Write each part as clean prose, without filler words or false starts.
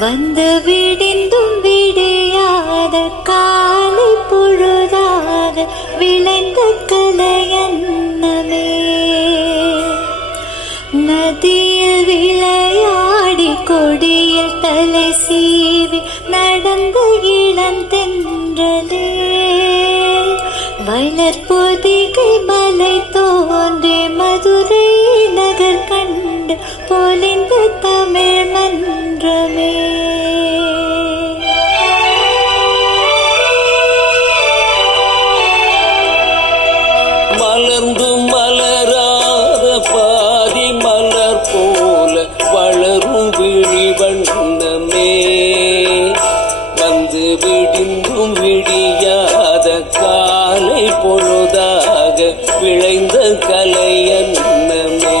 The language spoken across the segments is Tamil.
வந்து விடிந்தும் விடியாத காலை பொழுதாக விளைந்த கலையன்னமே. நதியில் விளையாடி கொடியில் தலை சீவி நடந்த இளந்தென்றலே. வளர்பொதிகை மலை தோன்றி மதுரை நகர் கண்டு பொலிந்த தமிழ் மன்றமே. மலர்ந்து மலராத பாதி மலர் போல வளரும் விழி வண்ணமே. வந்து விடிந்தும் விடியாத காலை பொழுதாக விளைந்த கலையன்னமே.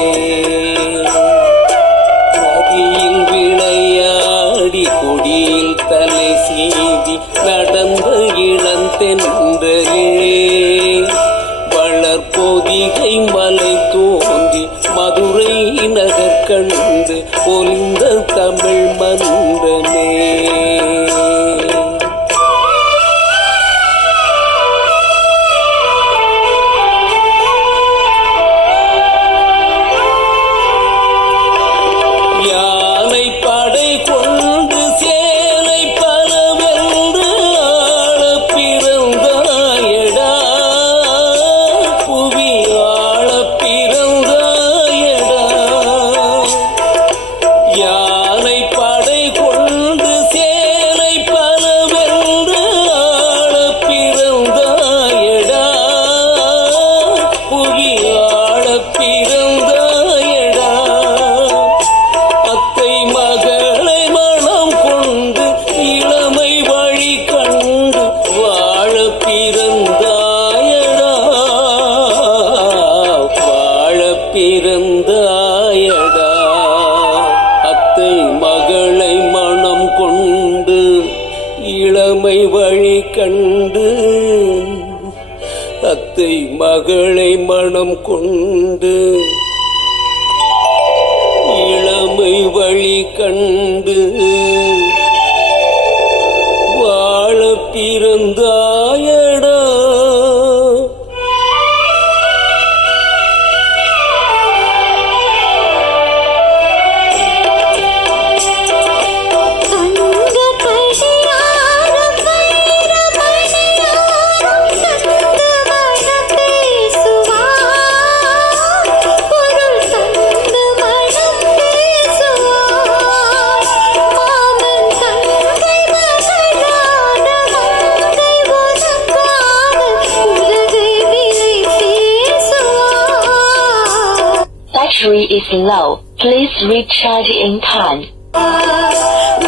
நதியில் விளையாடி கொடியில் தலை சீவி நடந்த இளந்தென்றலே. வளர்பொதிகை மலை தோன்றி மதுரை நகர் கண்டு பொலிந்த தமிழ் மன்றமே. பிறந்தாயடா அத்தை மகளை மனம் கொண்டு இளமை வழி கண்டு. அத்தை மகளை மனம் கொண்டு இளமை வழி கண்டு வாழ பிறந்தாயடா. Battery is low. Please recharge in time.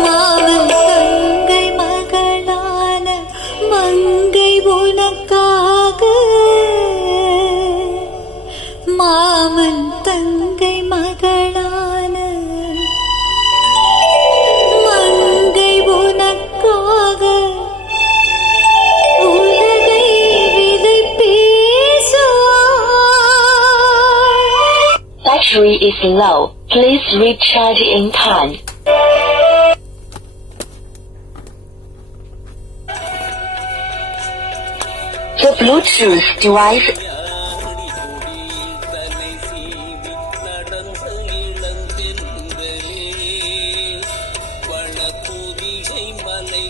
மாமன் தங்கை மகளான மங்கை உனக்காக. மாமன் தங்கை மகளான மங்கை உனக்காக. உலகை விலை பேசுவார். Battery is low. Please recharge in time. The Bluetooth device வளர்பொதிகை மலை